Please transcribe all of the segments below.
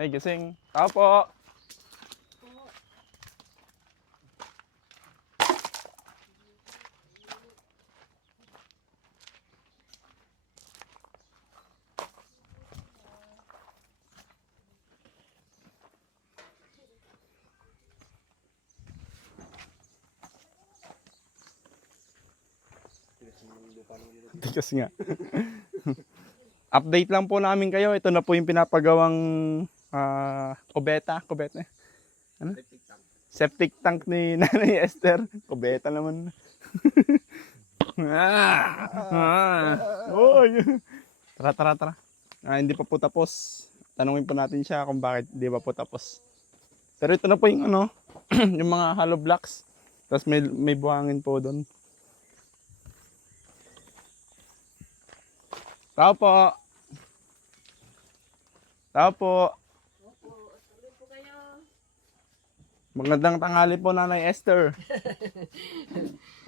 Ay, gising. Tao po. Tigas nga. Update lang po namin kayo. Ito na po yung pinapagawang kubeta. Kubeta. Ano? Septic tank ni Nanay Esther. Kubeta naman. Oh, tara. Hindi pa po tapos. Tanungin po natin siya kung bakit hindi pa po tapos. Pero ito na po yung ano, yung mga hollow blocks. Tapos may buhangin po doon. Tao po. Tao po. Opo, tuloy po kayo. Magandang tanghali po, Nanay Esther.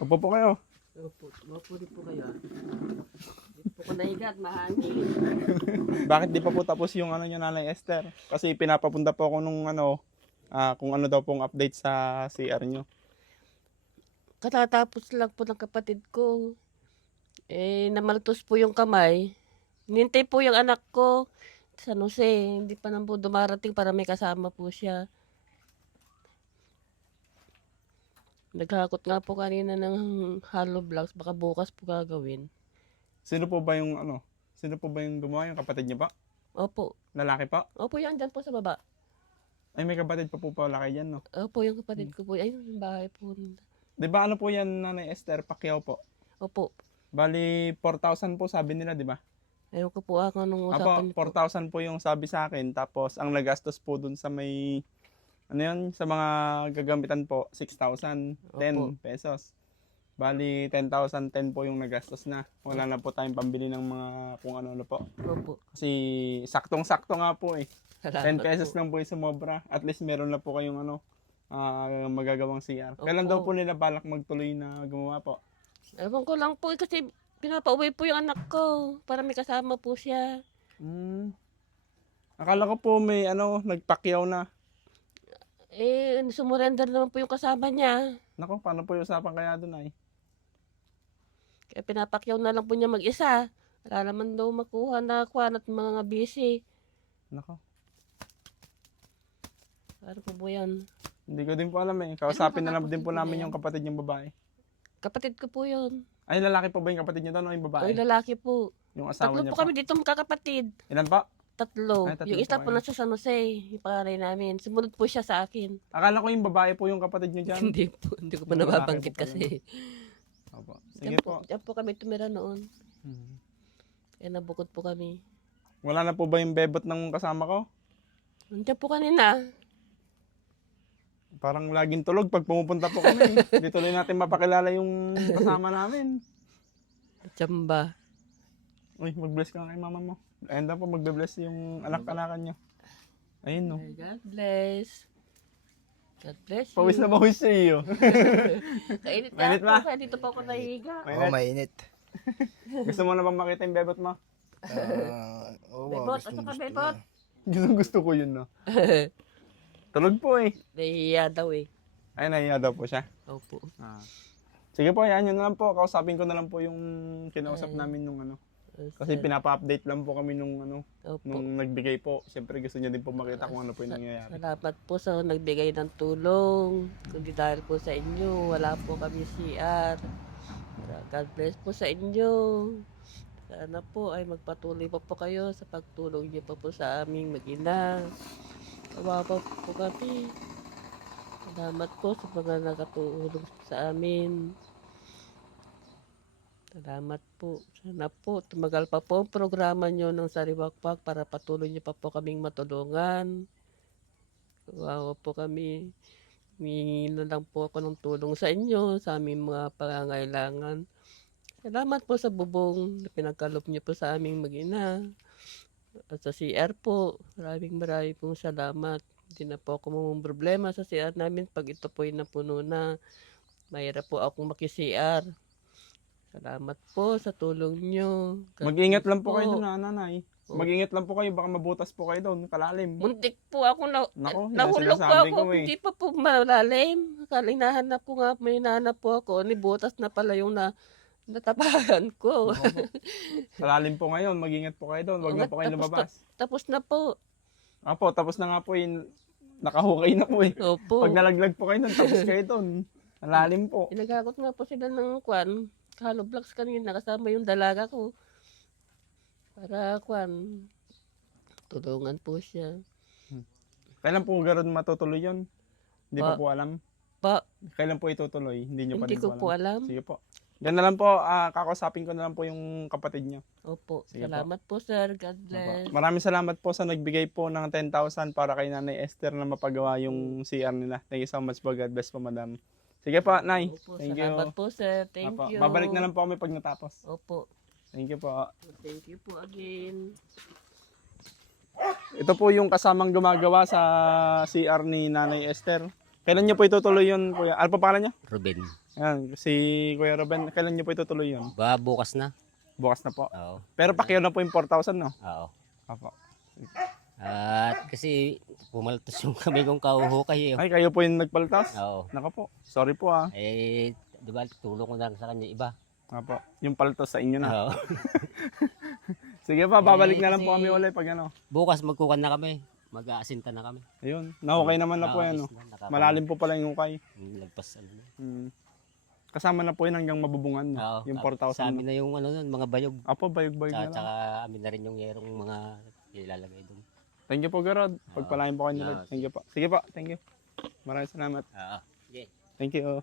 Opo po kayo. Opo din po kayo. Di po ko nahiga at mahangin. Bakit di pa po tapos yung ano niya, Nanay Esther? Kasi pinapapunta po ako nung ano, kung ano daw pong update sa CR nyo. Katatapos lang po ng kapatid ko. Namaltos po yung kamay. Nintay po yung anak ko. San Jose, hindi pa naman po dumarating para may kasama po siya. Naghakot nga po kanina ng hollow blocks. Baka bukas po gagawin. Sino po ba yung ano? Sino po ba yung gumawa? Yung kapatid niya pa? Opo. Lalaki pa? Opo, yan dyan po sa baba. Ay, may kapatid pa po pala kayo dyan, no? Opo, yung kapatid ko po. Ayun, yung bahay po. Di ba ano po yan, Nanay Esther? Pacquiao po. Opo. Bali, 4,000 po sabi nila, di ba? Ayun ko po ako nung usapan niyo Apo, po. 4,000 po yung sabi sa akin. Tapos, ang nagastos po dun sa may, ano yun, sa mga gagamitan po, 6,010 Opo. pesos. Bali, 10,010 po yung nagastos na. Wala na po tayong pambili ng mga kung ano-ano po. Opo. Kasi, saktong-sakto nga po eh. 10 Salamat pesos po. lang po yung sumobra. At least meron na po kayong ano, magagawang CR. Opo. Kailan daw po nila balak magtuloy na gumawa po? Ewan ko lang po kasi pinapauwi po yung anak ko para may kasama po siya. Akala ko po may ano, nagpakyaw na. Sumurrender naman po yung kasama niya. Nako, paano po yung usapan kaya doon ay? Kaya pinapakyaw na lang po niya mag-isa. Wala naman daw makuha na kwan at mga busy. Nako, Ano po po yan? hindi ko din po alam eh. Kausapin na lang din po namin yung kapatid niyang babae. Kapatid ko po yun. Ay, lalaki po ba yung kapatid niya doon o yung babae? Ay, lalaki po. Yung asawa Tatlo niya po po. kami dito magkakapatid. Ilan pa? Tatlo. Ay, tatlo Yung po isa po kayo. nasa San Jose, yung pangalan namin. Sumunod po siya sa akin. Akala ko yung babae po yung kapatid niya dyan. Hindi ko pa Yung lalaki nababanggit po pala. kasi. Opo. Sige po. Diyan po kami tumira noon. Mhm. Kaya nabukod po kami. Wala na po ba yung bebot ng kasama ko? Nandiyan po kanina. Parang laging tulog pag pumupunta po kami. Hindi tuloy natin mapakilala yung kasama namin. Tsamba. Uy, mag-bless ka kay mama mo. Ayun daw po, magbe-bless yung anak-anakan niyo. Ayun no. God bless. God bless you. Pawis na pawis sa iyo. Kainit Mainit nga ba? po, kaya dito po ako nahiga. Oo, mainit. Gusto mo na bang makita yung bebot mo? Oo, Bebot, gustong asa ka gusto bebot? niya. Gusto ko yun, no? Tulog po eh. Nahihiya daw eh. Ay, nahiya daw po siya. Opo. Sige po, yan yun na lang po. Kausapin ko na lang po yung kinausap Ay. namin nung ano. Kasi pinapa-update lang po kami nung ano, Opo. nung nagbigay po. Siyempre gusto niya din po makita kung ano po yung nangyayari. Salamat po sa nagbigay ng tulong. Kundi dahil po sa inyo, wala po kami CR. God bless po sa inyo. Sana po ay magpatuloy pa po kayo sa pagtulong niyo pa po sa aming mag-ina. Kawawa po kami. Salamat po sa mga nakatulong sa amin. Salamat po. Sana po tumagal pa po ang programa nyo ng Sariwakpak para patuloy nyo pa po kaming matulungan. Kawawa po kami. Humingi na lang po ako ng tulong sa inyo sa aming mga pangangailangan. Salamat po sa bubong na pinagkaloob niyo po sa aming mag-ina. At sa CR po, maraming pong salamat. Hindi na po ako problema sa CR namin pag ito po ay napuno na. Mahirap po akong maki-CR. Salamat po sa tulong nyo. God Mag-ingat bless lang po kayo doon, nanay. Mag-ingat lang po kayo, baka mabutas po kayo doon, kalalim. Muntik po ako Nako, yan nahulog po sinasabi ako. ko eh. Hindi pa po malalim. Akala hinahanap ko nga, may hinahanap po ako. Ni butas na pala yung natapahan ko. Nako po. Kalalim po ngayon, mag-ingat po kayo doon, wag na po kayo lumabas. Tapos na po. Apo, tapos na nga po yung nakahukay na po eh. Opo. Pag nalaglag po kayo doon, tapos kayo doon. Malalim po. Inagagot nga po sila ng hollow blocks kanina kasama yung dalaga ko. Para tulungan po siya. Kailan po gano'n matutuloy yun? Hindi pa po alam. Kailan po itutuloy? Hindi nyo pa Hindi din ko po alam. Sige po. Yan na lang po, kakausapin ko na lang po yung kapatid nyo. Opo. Sige Salamat po, sir. God bless. Maraming salamat po sa nagbigay po ng 10,000 para kay Nanay Esther na mapagawa yung CR nila. Thank you so much po. God bless po, madam. Sige po, Nay. Opo, Thank salamat you. po, sir. Thank Apo. you. Babalik na lang po kami pag natapos. Opo. Thank you po. Thank you po again. Ito po yung kasamang gumagawa sa CR ni Nanay Esther. Kailan niyo po itutuloy yun, Kuya? Ano pa pangalan niyo? Ruben. Yan, si Kuya Ruben. Kailan niyo po itutuloy yun? Bukas na. Bukas na po. Oo. Pero pakiyaw na po yung 4,000, no? Oo. Apo. At kasi pumaltos yung kami kong kauhukay. Ay, kayo po yung nagpaltas? Oo. Naka po. Sorry po ah. Di ba, tulong ko lang sa kanya iba. Apo. Yung paltos sa inyo na. Oo. Sige pa, babalik na lang kasi- po kami ulit pag ano. Bukas magkukan na kami. Mag-aasinta na kami. Ayun. Nahukay naman na po yan. No? Malalim po pala yung hukay. Lagpas ano. Kasama na po yun hanggang mabubungan. No? Oo. Yung Sa 4,000. amin na yung ano nun, mga bayog. Apo, bayog-bayog na lang. Tsaka amin na rin yung yerong mga ilalagay doon. Thank you po, Garod. Pagpalain po kayo nila. Oo. Thank you po. Sige po, thank you. Maraming salamat. Oo. Okay. Thank you.